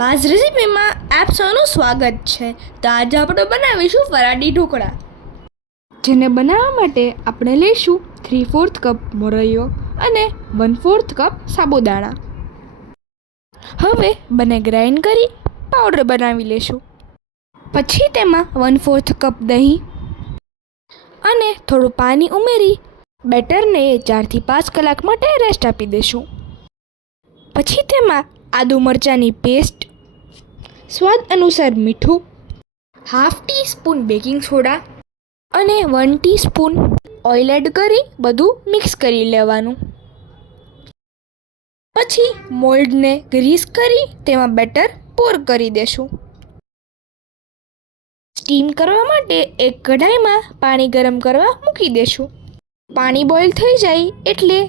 Buzz રેસીપીમાં આપ સૌનું સ્વાગત છે. તો આજે આપણે બનાવીશું ફરાળી ઢોકળા, જેને બનાવવા માટે આપણે લઈશું 3/4 કપ મોરૈયો અને 1/4 કપ સાબુદાણા. હવે બંને ગ્રાઇન્ડ કરી પાવડર બનાવી લેશું. પછી તેમાં 1/4 કપ દહીં અને થોડું પાણી ઉમેરી બેટરને 4 થી 5 કલાક માટે રેસ્ટ આપી દેશું. પછી તેમાં આદુ મરચાંની પેસ્ટ, સ્વાદ અનુસાર મીઠું, 1/2 ટીસ્પૂન બેકિંગ સોડા અને 1 ટીસ્પૂન ઓઇલ એડ કરી બધું મિક્સ કરી લેવાનું. પછી મોલ્ડને ગ્રીસ કરી તેમાં બેટર પોર કરી દેશું. સ્ટીમ કરવા માટે એક કઢાઈમાં પાણી ગરમ કરવા મૂકી દેશું. પાણી બોઇલ થઈ જાય એટલે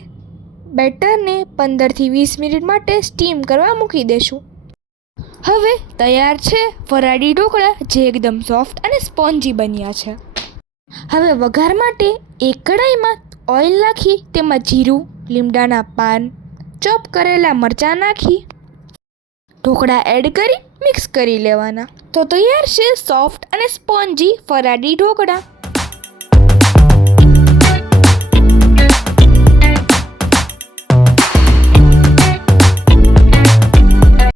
બેટરને 15 થી 20 મિનિટ માટે સ્ટીમ કરવા મૂકી દેશું. હવે તૈયાર છે ફરાળી ઢોકળા, જે એકદમ સોફ્ટ અને સ્પોન્જી બન્યા છે. હવે વઘાર માટે એક કઢાઈમાં ઓઇલ નાખી તેમાં જીરું, લીમડાના પાન, ચોપ કરેલા મરચાં નાખી ઢોકળા એડ કરી મિક્સ કરી લેવાના. તો તૈયાર છે સોફ્ટ અને સ્પોન્જી ફરાળી ઢોકળા.